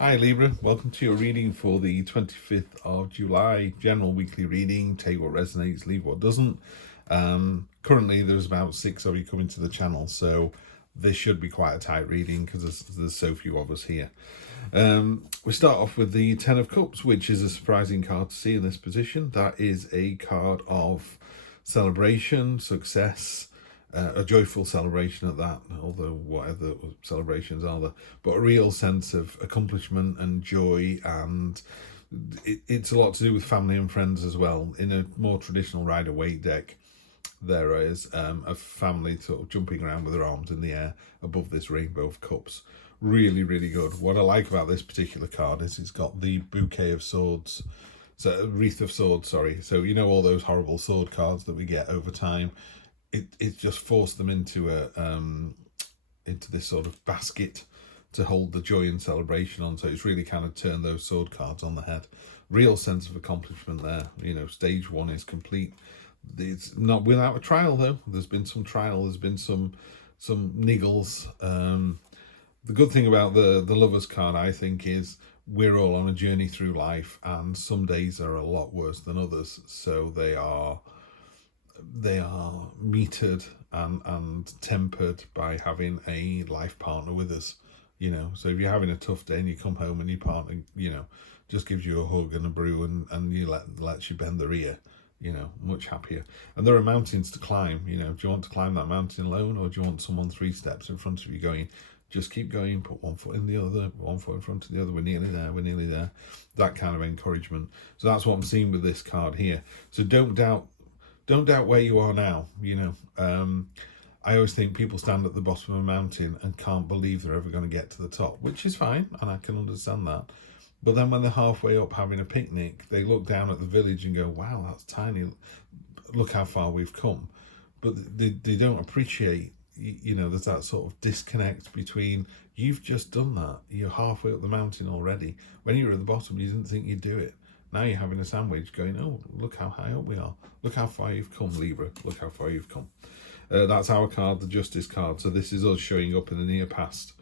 Hi Libra, welcome to your reading for the 25th of July. General weekly reading, take what resonates, leave what doesn't. Currently there's about 6 of you coming to the channel, so this should be quite a tight reading because there's so few of us here. We start off with the Ten of Cups, which is a surprising card to see in this position. That is a card of celebration, success, a joyful celebration at that, although whatever celebrations are there, but a real sense of accomplishment and joy, and it's a lot to do with family and friends as well. In a more traditional Rider-Waite deck, there is a family sort of jumping around with their arms in the air above this rainbow of cups. Really, really good. What I like about this particular card is it's got the bouquet of swords, so wreath of swords, sorry. So you know all those horrible sword cards that we get over time. It just forced them into into this sort of basket to hold the joy and celebration on. So it's really kind of turned those sword cards on the head. Real sense of accomplishment there. You know, stage one is complete. It's not without a trial though. There's been some trial. There's been some niggles. The good thing about the Lovers card, I think, is we're all on a journey through life, and some days are a lot worse than others. So they are metered and tempered by having a life partner with us, you know. So if you're having a tough day and you come home and your partner, you know, just gives you a hug and a brew and you lets you bend their ear, you know, much happier. And there are mountains to climb, you know. Do you want to climb that mountain alone, or do you want someone 3 steps in front of you going, just keep going, put one foot in the other, one foot in front of the other, we're nearly there, we're nearly there. That kind of encouragement. So that's what I'm seeing with this card here. So don't doubt where you are now, you know. I always think people stand at the bottom of a mountain and can't believe they're ever going to get to the top, which is fine, and I can understand that. But then when they're halfway up having a picnic, they look down at the village and go, wow, that's tiny, look how far we've come. But they don't appreciate, you know, there's that sort of disconnect between, you've just done that, you're halfway up the mountain already. When you were at the bottom, you didn't think you'd do it. Now you're having a sandwich going, oh, look how high up we are. Look how far you've come, Libra. Look how far you've come. That's our card, the Justice card. So this is us showing up in the near past.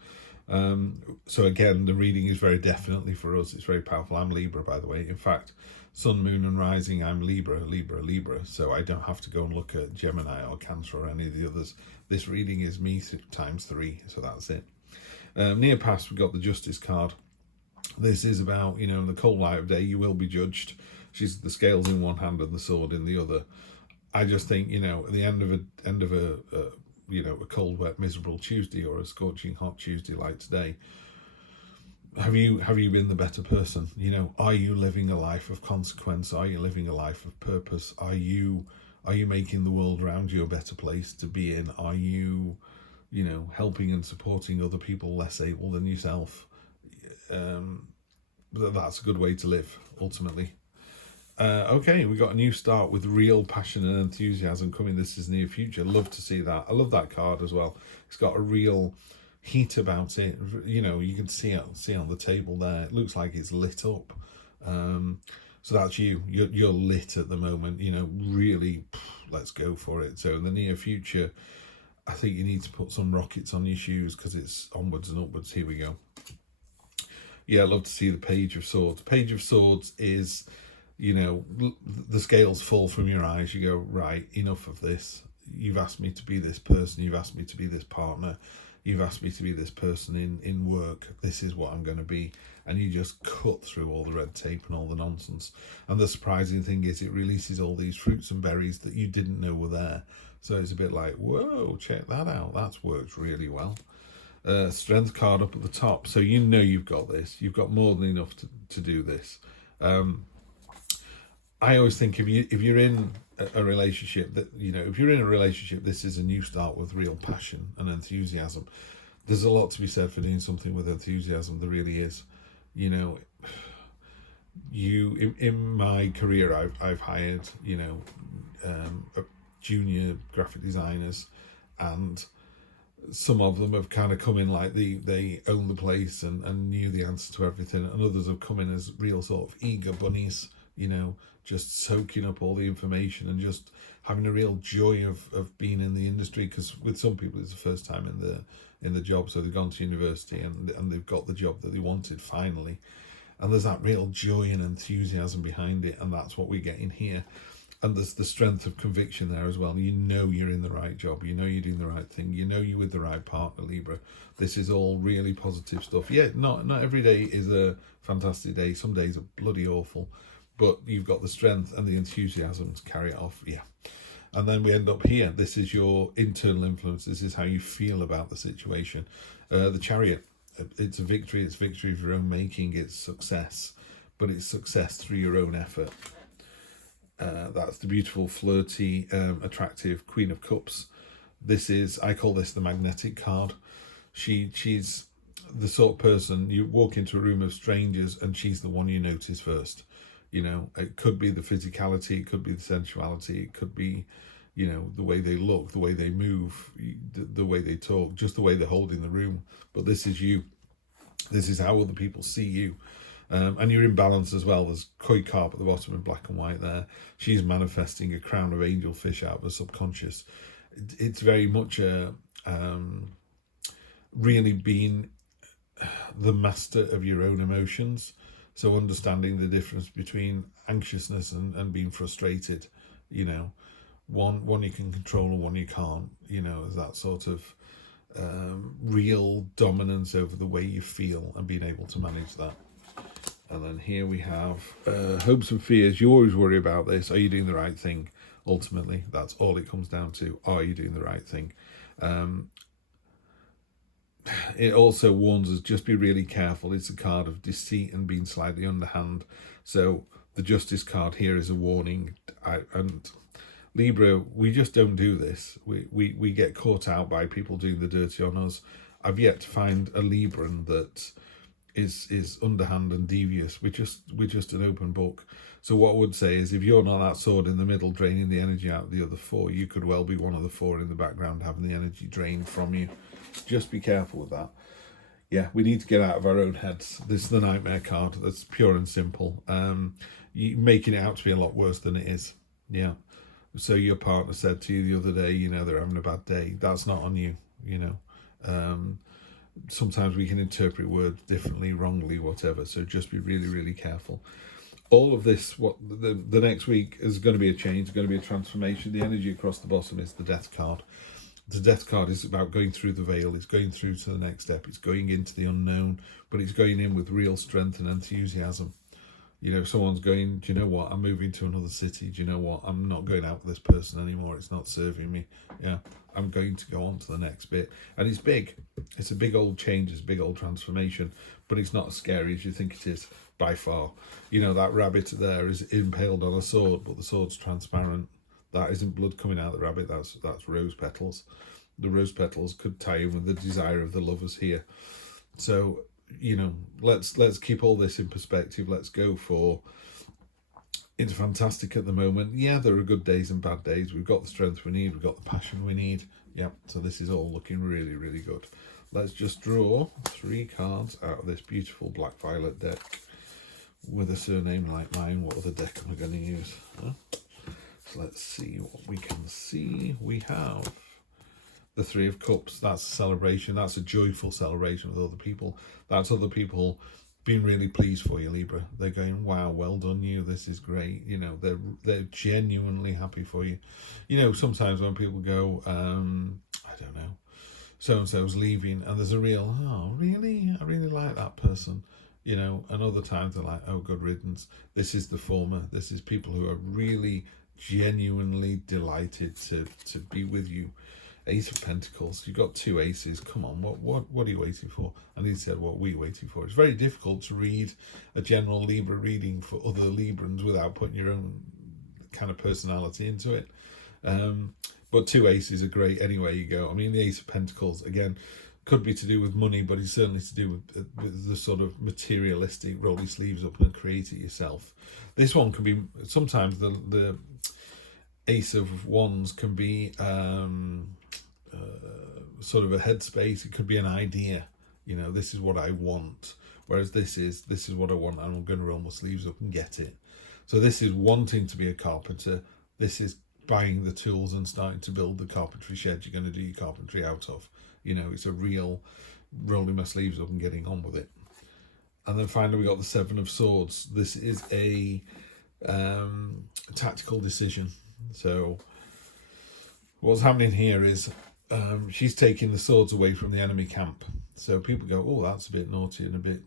So again, the reading is very definitely for us. It's very powerful. I'm Libra, by the way. In fact, Sun, Moon and Rising, I'm Libra, Libra, Libra. So I don't have to go and look at Gemini or Cancer or any of the others. This reading is me times 3. So that's it. Near past, we've got the Justice card. This is about, you know, in the cold light of day, you will be judged. She's the scales in one hand and the sword in the other. I just think, you know, at the end of a you know, a cold, wet, miserable Tuesday, or a scorching hot Tuesday like today, have you been the better person? You know, are you living a life of consequence? Are you living a life of purpose? Are you making the world around you a better place to be in? Are you, you know, helping and supporting other people less able than yourself? That's a good way to live, ultimately. Okay, we got a new start with real passion and enthusiasm coming. This is near future. Love to see that. I love that card as well. It's got a real heat about it. You know, you can see on the table there. It looks like it's lit up. So that's you. You're lit at the moment. You know, really, let's go for it. So in the near future, I think you need to put some rockets on your shoes because it's onwards and upwards. Here we go. Yeah, I love to see the Page of Swords. Page of Swords is, you know, the scales fall from your eyes. You go, right, enough of this. You've asked me to be this person. You've asked me to be this partner. You've asked me to be this person in work. This is what I'm going to be. And you just cut through all the red tape and all the nonsense. And the surprising thing is it releases all these fruits and berries that you didn't know were there. So it's a bit like, whoa, check that out. That's worked really well. Strength card up at the top, so you know you've got this. You've got more than enough to do this. I always think if you're in a relationship, that, you know, if you're in a relationship, this is a new start with real passion and enthusiasm. There's a lot to be said for doing something with enthusiasm. There really is. You know, in my career, I've hired, you know, junior graphic designers, and some of them have kind of come in like they own the place and knew the answer to everything, and others have come in as real sort of eager bunnies, you know, just soaking up all the information and just having a real joy of being in the industry, because with some people it's the first time in the job. So they've gone to university and they've got the job that they wanted finally. And there's that real joy and enthusiasm behind it. And that's what we get in here. And there's the strength of conviction there as well. You know you're in the right job. You know you're doing the right thing. You know you're with the right partner, Libra. This is all really positive stuff. Yeah, not every day is a fantastic day. Some days are bloody awful. But you've got the strength and the enthusiasm to carry it off. Yeah. And then we end up here. This is your internal influence. This is how you feel about the situation. The Chariot. It's a victory. It's victory of your own making. It's success. But it's success through your own effort. That's the beautiful, flirty, attractive Queen of Cups. This is, I call this the magnetic card. She's the sort of person, you walk into a room of strangers and she's the one you notice first. You know, it could be the physicality, it could be the sensuality, it could be, you know, the way they look, the way they move, the way they talk, just the way they hold in the room. But this is you. This is how other people see you. And you're in balance as well. There's koi carp at the bottom in black and white there. She's manifesting a crown of angelfish out of the subconscious. It's very much a really being the master of your own emotions. So understanding the difference between anxiousness and being frustrated, you know, one you can control and one you can't, you know, there's that sort of real dominance over the way you feel and being able to manage that. And then here we have hopes and fears. You always worry about this. Are you doing the right thing? Ultimately, that's all it comes down to. Are you doing the right thing? It also warns us, just be really careful. It's a card of deceit and being slightly underhand. So the Justice card here is a warning. And Libra, we just don't do this. We get caught out by people doing the dirty on us. I've yet to find a Libran that is underhand and devious. We're just an open book. So what I would say is, if you're not that sword in the middle draining the energy out of the other four, you could well be one of the four in the background having the energy drained from you. Just be careful with that. Yeah, we need to get out of our own heads. This is the Nightmare card. That's pure and simple. You making it out to be a lot worse than it is. Yeah. So your partner said to you the other day, you know, they're having a bad day. That's not on you, you know. Sometimes we can interpret words differently, wrongly, whatever. So just be really, really careful. All of this, what the next week is going to be a change, going to be a transformation. The energy across the bottom is the Death card. The Death card is about going through the veil. It's going through to the next step. It's going into the unknown, but it's going in with real strength and enthusiasm. You know, someone's going, do you know what? I'm moving to another city. Do you know what? I'm not going out with this person anymore. It's not serving me. Yeah, I'm going to go on to the next bit. And it's big. It's a big old change. It's a big old transformation. But it's not as scary as you think it is, by far. You know, that rabbit there is impaled on a sword, but the sword's transparent. That isn't blood coming out of the rabbit. That's rose petals. The rose petals could tie in with the desire of the lovers here. So, you know, let's keep all this in perspective. Let's go for, it's fantastic at the moment. Yeah, there are good days and bad days. We've got the strength we need. We've got the passion we need. Yeah, so this is all looking really, really good. Let's just draw 3 cards out of this beautiful black violet deck. With a surname like mine, what other deck am I going to use? Huh? So let's see what we can see. We have the 3 of Cups. That's a celebration. That's a joyful celebration with other people. That's other people being really pleased for you, Libra. They're going, wow, well done you. This is great. You know, they're genuinely happy for you. You know, sometimes when people go, I don't know, so-and-so's leaving, and there's a real, oh, really? I really like that person. You know, and other times they're like, oh, good riddance. This is the former. This is people who are really genuinely delighted to be with you. Ace of Pentacles. You've got 2 aces. Come on, what are you waiting for? And he said, what are we waiting for? It's very difficult to read a general Libra reading for other Librans without putting your own kind of personality into it. But 2 aces are great anywhere you go. I mean, the Ace of Pentacles, again, could be to do with money, but it's certainly to do with the sort of materialistic, roll your sleeves up and create it yourself. This one can be, sometimes the Ace of Wands can be sort of a headspace. It could be an idea, you know, this is what I want. Whereas this is what I want, and I'm going to roll my sleeves up and get it. So this is wanting to be a carpenter. This is buying the tools and starting to build the carpentry shed you're going to do your carpentry out of. You know, it's a real rolling my sleeves up and getting on with it. And then finally we got the Seven of Swords. This is a tactical decision. So what's happening here is she's taking the swords away from the enemy camp. So people go, oh, that's a bit naughty and a bit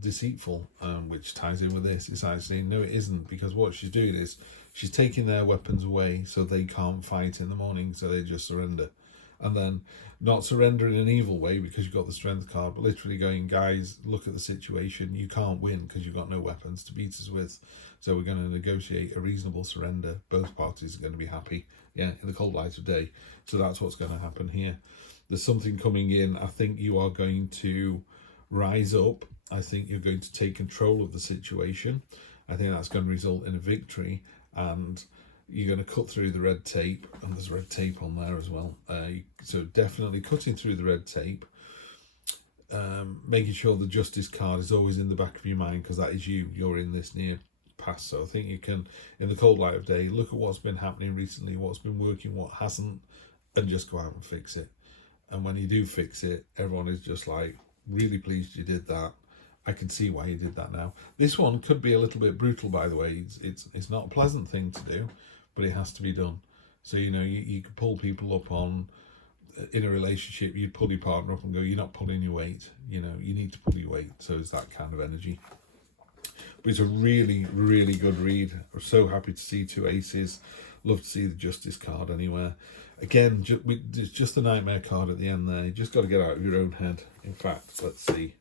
deceitful, which ties in with this. It's actually, no, it isn't, because what she's doing is she's taking their weapons away so they can't fight in the morning, so they just surrender. And then not surrender in an evil way because you've got the strength card, but literally going, guys, look at the situation. You can't win because you've got no weapons to beat us with. So we're going to negotiate a reasonable surrender. Both parties are going to be happy, yeah, in the cold light of day. So that's what's going to happen here. There's something coming in. I think you are going to rise up. I think you're going to take control of the situation. I think that's going to result in a victory, and you're going to cut through the red tape, and there's red tape on there as well. So definitely cutting through the red tape, making sure the justice card is always in the back of your mind, because that is you. You're in this near past. So I think you can, in the cold light of day, look at what's been happening recently, what's been working, what hasn't, and just go out and fix it. And when you do fix it, everyone is just like, really pleased you did that. I can see why you did that now. This one could be a little bit brutal, by the way. It's not a pleasant thing to do, but it has to be done. So, you know, you could pull people up on, in a relationship, you'd pull your partner up and go, you're not pulling your weight. You know, you need to pull your weight. So it's that kind of energy. But it's a really, really good read. I'm so happy to see two aces. Love to see the justice card anywhere. Again, it's just the nightmare card at the end there. You just got to get out of your own head. In fact, let's see.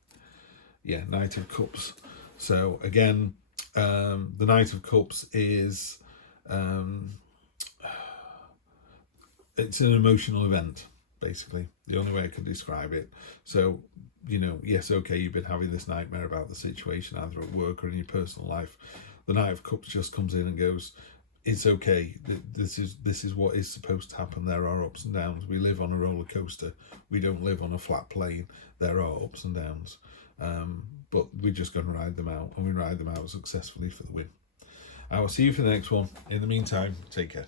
Yeah, Knight of Cups. So again, the Knight of Cups is, it's an emotional event, basically. The only way I can describe it. So, you know, yes, okay, you've been having this nightmare about the situation, either at work or in your personal life. The Knight of Cups just comes in and goes, it's okay. This is what is supposed to happen. There are ups and downs. We live on a roller coaster. We don't live on a flat plane. There are ups and downs. But we're just going to ride them out, and we ride them out successfully for the win. I will see you for the next one. In the meantime, take care.